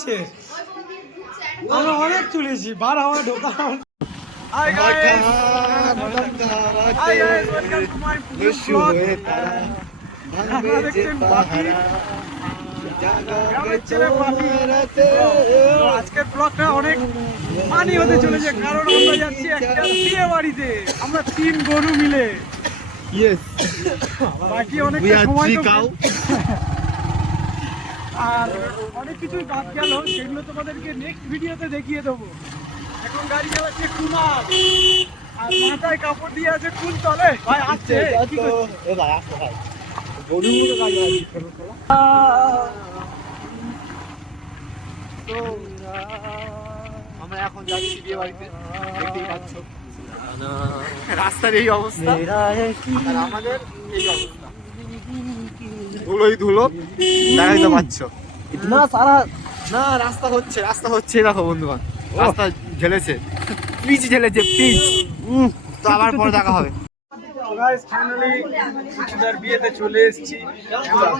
কিসের? আমরা অনেক তুলেছি, বার হওয়া ঢোকা। Hi guys, welcome to my vlog. আপনারা দেখছেন বাপি, গ্রামের ছেলে বাপি। আজকের ব্লগটা অনেক ফানি হতে চলেছে, কারণ আমরা যাচ্ছি একটা বিয়ে বাড়িতে, আমরা 3 গরু মিলে। বাকি অনেক সময় আর অনেক কিছুই বাদ গেল, সেগুলো তোমাদেরকে নেক্সট ভিডিওতে দেখিয়ে দেবো। এখন গাড়ি চালাচ্ছে কুমার, আর মাথায় কাপড় দিয়ে আছে কুলতলে। ভাই আসছে, আমরা এখন যাচ্ছি বিয়ে বাড়িতে, দেখতেই পাচ্ছ রাস্তার এই অবস্থা, আর আমাদের এই অবস্থা, ধুলোই ধুলো, দেখাই তো পাচ্ছ না সারা। না রাস্তা হচ্ছে দেখো বন্ধুগণ, রাস্তা ঝেলেছে, পিচ ঝেলেছে, পিচ। তো আবার পরে দেখা হবে। ফাইনালি কুচিদার বিয়েতে চলে এসেছি,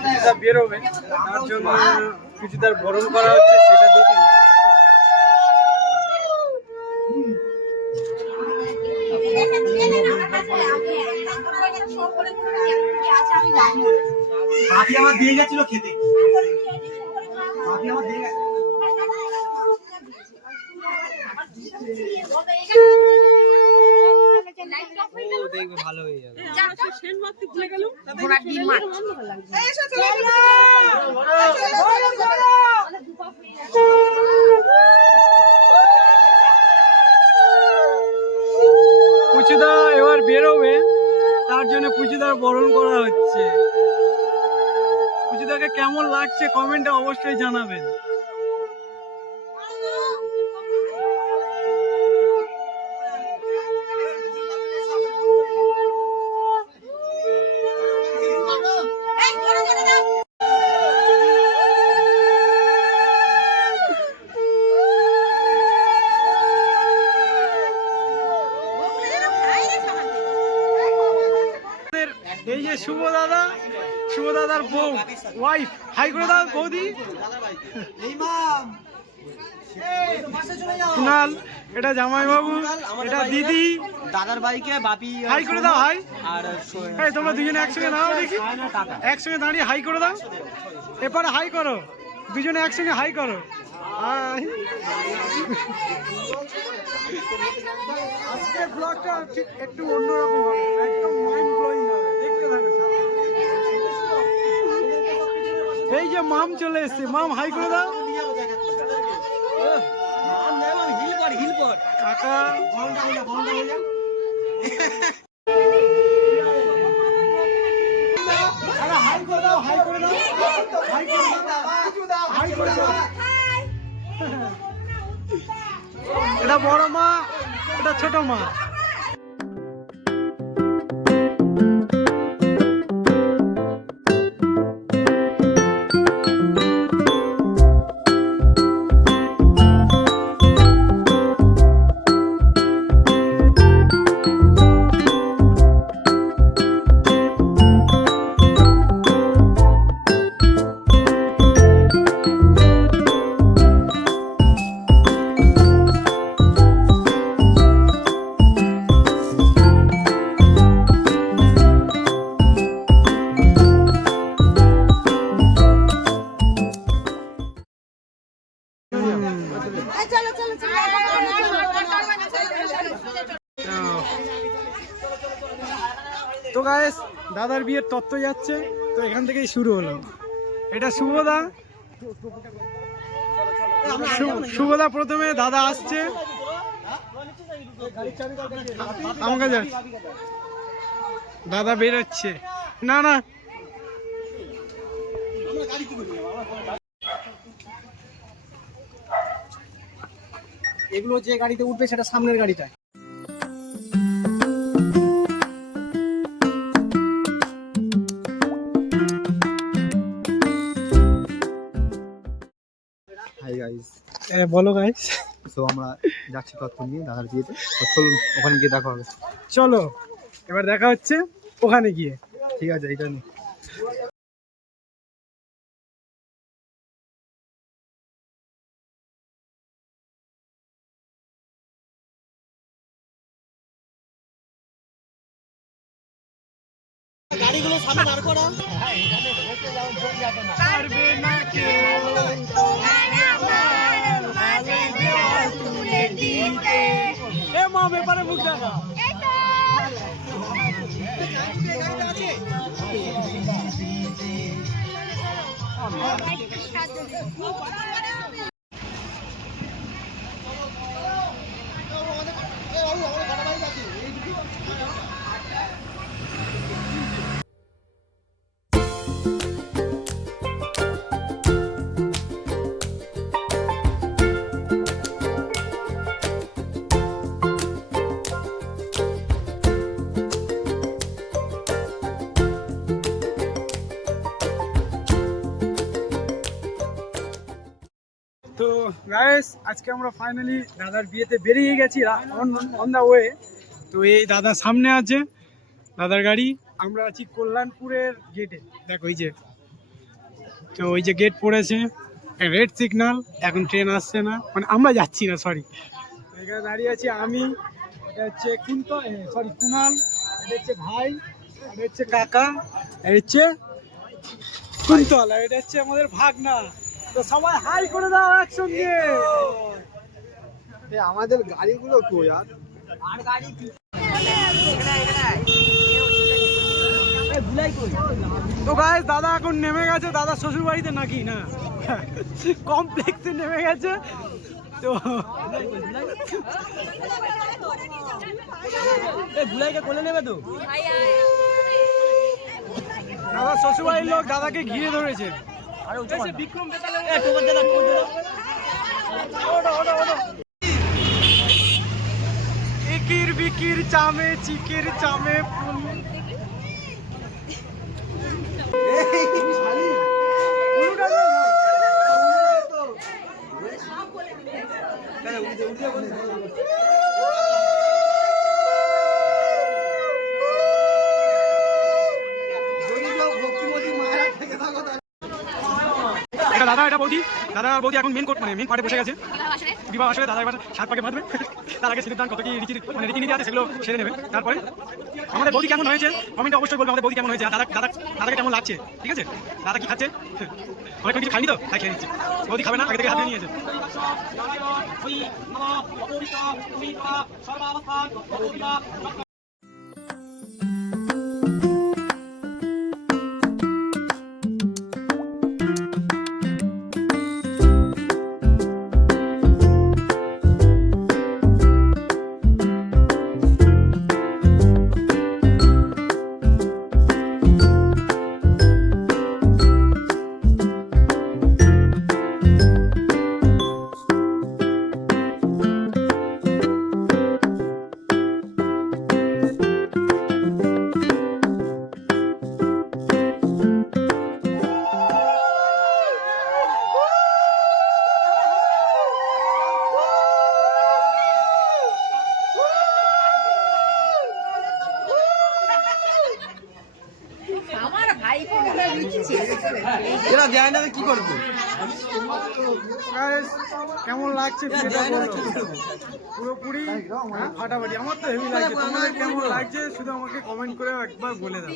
কুচিদা বেরোবে, তার জন্য কুচিদার বরণ করা হচ্ছে, সেটা দেখে বাপি আমার দিয়ে গেছিল খেতে, বাপি আমার দিয়ে গেছে। দেখবে ভালো হয়ে যাবে। পুচুদা এবার বেরোবে, তার জন্য পুচুদার বরণ করা হচ্ছে। পুচুদাকে কেমন লাগছে কমেন্টে অবশ্যই জানাবেন। এই যে শুভ দাদার বউ, ওয়াইফ, হাই করে দাও বৌদি। কুনাল, এটা জামাই বাবু, এটা দিদি, দাদার বাইকে বাপি হাই করে দাও। হাই, আর তোমরা দুজনে একসঙ্গে দাঁড়াও দেখি, একসঙ্গে দাঁড়িয়ে হাই করে দাও। এরপরে হাই করো, দুজনে একসঙ্গে হাই করো। হাই। আজকের ব্লগটা একটু অন্যরকম হবে, একদম মাইন্ড ব্লোয়িং হবে, দেখতে থাকো। এই যে মাম চলে এসছে, মাম হাই করে দাও। কাকা হাই করে দাও, হাই করে দাও, হাই করে দাও, হাই করে দাও। এটা বড় মা, এটা ছোট মা। তো গাইস, দাদার বিয়ের তত্ত্ব যাচ্ছে, তো এখান থেকেই শুরু হলো। এটা শুভদা, শুভদা প্রথমে, দাদা আসছে আমাকে, দাদা বেরোচ্ছে। না না, এগুলো যে গাড়িতে উঠবে সেটা সামনের গাড়িটা। হাই গাইস, বলো গাইস। তো আমরা যাচ্ছি তত্ত্ব নিয়ে দাদার বিয়েতে, চলুন ওখানে গিয়ে দেখা হবে। চলো এবার দেখা হচ্ছে ওখানে গিয়ে। ঠিক আছে, এটা নিয়ে গাড়িগুলো সামনে দাঁড় করা। পারবে না কেউ এ মা ব্যাপারে মুখ দেখা তো গাইস আজকে আমরা ফাইনালি দাদার বিয়েতে বেরিয়ে গেছি অন দা ওয়ে। তো এই দাদা সামনে আছে, দাদার গাড়ি। আমরা আছি কল্যাণপুরের গেটে, দেখো এই যে। তো ওই যে গেট পড়েছে, রেড সিগন্যাল, এখন ট্রেন আসছে না, মানে আমরা যাচ্ছি না, সরি। এখানে দাঁড়িয়ে আছি আমি, এটা হচ্ছে কুনাল, এটা হচ্ছে ভাই, এটা হচ্ছে কাকা, এটা হচ্ছে কুন্তল, আর এটা হচ্ছে আমাদের ভাগনা। তো সবাই হাই করে দাও একসঙ্গে। আমাদের গাড়িগুলো কই আর তো গাইস দাদা এখন নেমে গেছে, দাদা শ্বশুর বাড়িতে নাকি না কমপ্লেক্সে নেমে গেছে। তো কোলে নেবে তো দাদা শ্বশুর বাড়ির লোক দাদাকে ঘিরে ধরেছে। একির বিকির চামে চিকের চামে দাদা, এটা বৌদি, দাদা বৌদি এখন মেন পার্টে বসে গেছে। বিবাহ আসলে দাদা এবার 7 পাকে বাঁধবে, তার আগে সিদ্ধান্ত কত কি রীতিনীতি আছে সেগুলো সেরে নেবে। তারপরে আমাদের বৌদি কেমন হয়েছে কমেন্টে অবশ্যই বলবে, আমাদের বৌদি কেমন হয়েছে, দাদাকে কেমন লাগছে। ঠিক আছে, দাদা কি খাচ্ছে, অনেক কিছু খাইনি তো, তাই খেয়ে নিচ্ছে। বৌদি খাবে না, আগে থেকে হাত দিয়ে নিয়েছে। এরা দেয় না কি করবো? কেমন লাগছে পুরোপুরি ফাটাফাটি। আমার তো হেভি লাগছে, তোমাদের কেমন লাগছে শুধু আমাকে কমেন্ট করে একবার বলে দাও।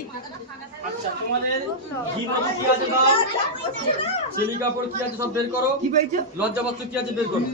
আচ্ছা, তোমাদের ঘি মধু কি আছে দাও, চিনি কাপড় কি আছে সব বের করো, কি পাইছো, লজ্জাবস্ত্র কি আছে বের করো।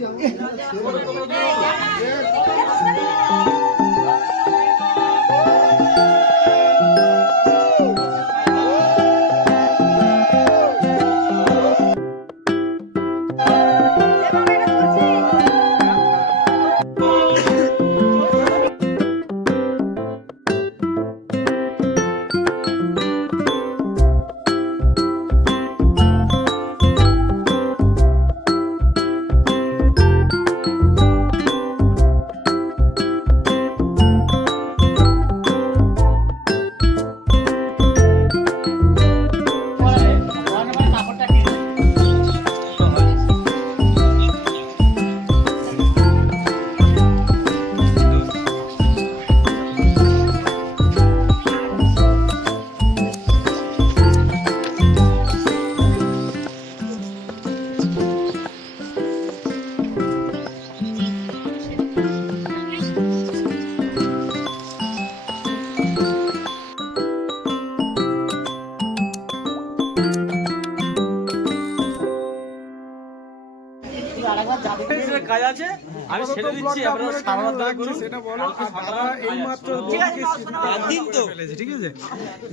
কাজ আছে, আমি ছেড়ে দিচ্ছি, আপনারা সারা রাত দয়া করুন। সেটা বলো। আর দাদা এইমাত্র বৌদিকে সিঁদুরটা ফেলেছে, ঠিক আছে,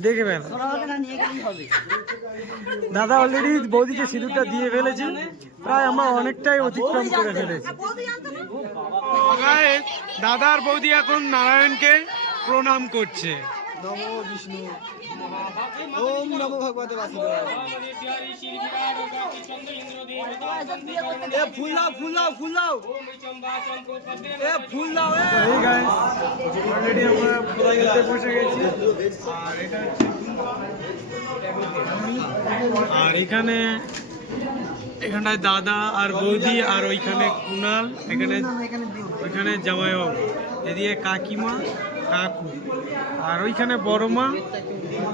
দেখে ফেল। দাদা অলরেডি বৌদিকে সিঁদুরটা দিয়ে ফেলেছে, প্রায় আমরা অনেকটাই অতিক্রম করে ফেলেছি। দাদা আর বৌদি এখন নারায়ণকে প্রণাম করছে। নমো বিষ্ণু ওম নমো ভগবতে বাসুদেবায়। এ ফুল দাও ফুল দাও ফুল দাও, এ ফুল দাও। এই গাইস অলরেডি আমরা খেতে বসে গেছি। আর এখানটায় দাদা আর বৌদি, আর ওইখানে কুনাল, ওইখানে জামাইবাবু, এদিকে কাকিমা কাকু, আর ওইখানে বড় মা,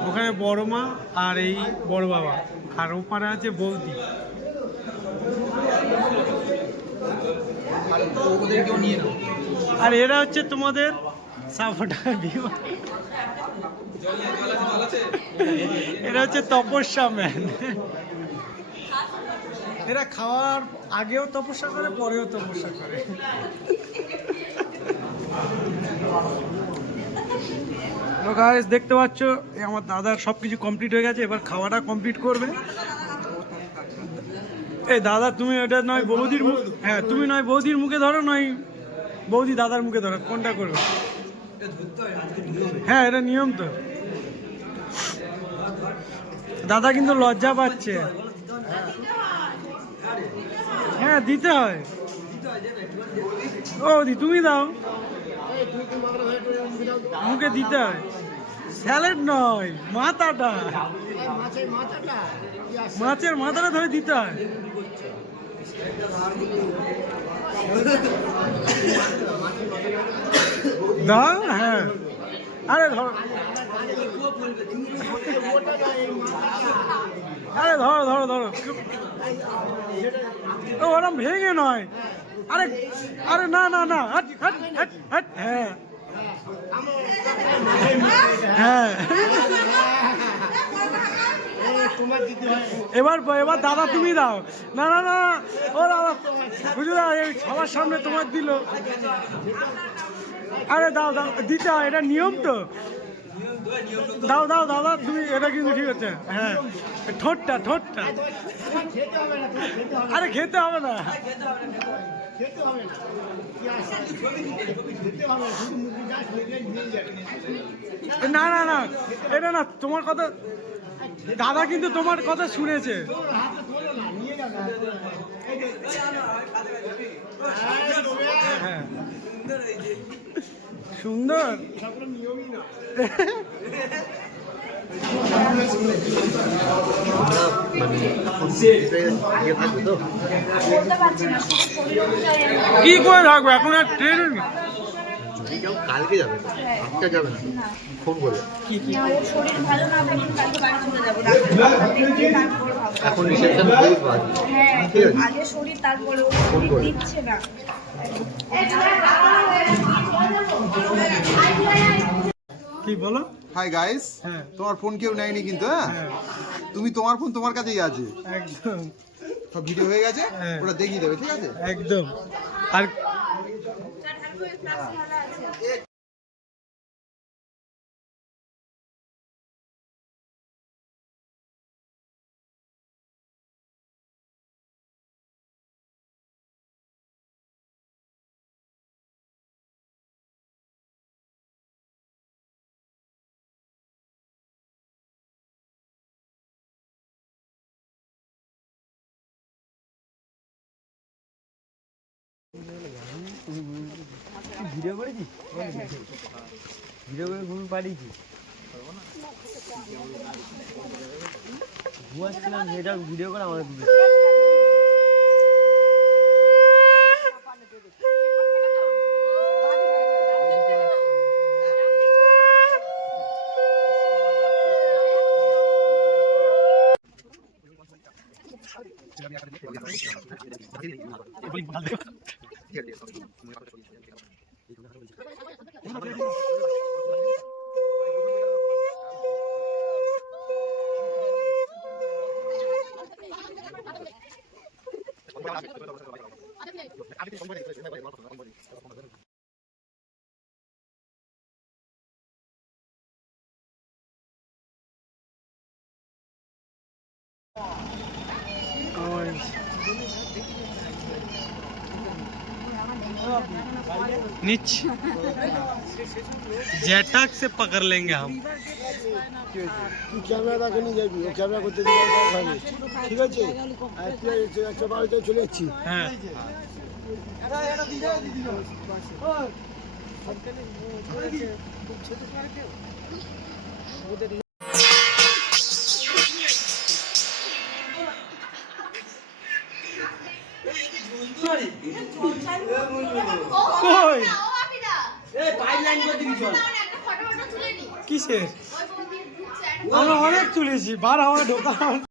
ওখানে বড় মা, আর এই বড় বাবা, আর ওপারে আছে বৌদি। আর এরা হচ্ছে তোমাদের সাপোর্টার, এরা হচ্ছে তপস্যা ম্যান। এরা খাওয়ার আগেও তপস্যা করে, পরেও তপস্যা করে। তো গাইস দেখতে পাচ্ছ আমার দাদার সবকিছু কমপ্লিট হয়ে গেছে, এবার খাওয়াটা কমপ্লিট করবে। এই দাদা তুমি এটা নয় বৌদির মুখ, হ্যাঁ তুমি নয় বৌদির মুখে ধরো, নয় বৌদি দাদার মুখে ধরো, কোনটা করবে? হ্যাঁ এটা নিয়ম তো। দাদা কিন্তু লজ্জা পাচ্ছে। হ্যাঁ দিতে হয়। ও দি তুমি দাও, মুখে দিতে হয়। স্যালাড নয়, মাথাটা, মাছের মাথাটা ধরে দিতে হয়। দাও, হ্যাঁ। আরে ধর, আরে ধরো ধরো ধরো, ওরম ভেঙে নয়। আরে আরে না না না, হট হট হট হট। হ্যাঁ হ্যাঁ, এবার এবার দাদা তুমি দাও। না না না, ও দাদা বুঝলো, সবার সামনে তোমার দিল। আরে দাও দাও, দিতে হয়, এটা নিয়ম তো। দাও দাও দাদা তুমি, এটা কিন্তু ঠিক আছে। হ্যাঁ ঠোঁটটা ঠোঁটটা, আরে খেতে হবে না। না না না, এটা না, তোমার কথা, দাদা কিন্তু তোমার কথা শুনেছে। হ্যাঁ সুন্দর। কি করে থাকবো এখন, আর ট্রেন কালকে যাবে, আজকে যাবে না, ফোন করবে। এখন রিসেপশন কি বলো? হাই গাইস, হ্যাঁ তোমার ফোন কেউ নেয়নি কিন্তু। হ্যাঁ তুমি, তোমার ফোন তোমার কাছেই আছে, একদম। সব ভিডিও হয়ে গেছে, হ্যাঁ। ওটা দেখিয়ে দেবে, ঠিক আছে একদম। আর ভিডিও করেছি, ভিডিও করে ঘুমিয়ে পাঠিয়েছি, ঘুমাচ্ছিলাম, এটা ভিডিও করে আমাদের नीचे जेटक से पकड़ लेंगे हम তুই ক্যামেরাটাকে নিয়ে যাবি ও ক্যামেরা করতে দিবি ঠিক আছে একটা বাড়িতে চলে যাচ্ছি হ্যাঁ কই কিসের আমরা অনেক তুলেছি 12 হওয়ার ঢোকা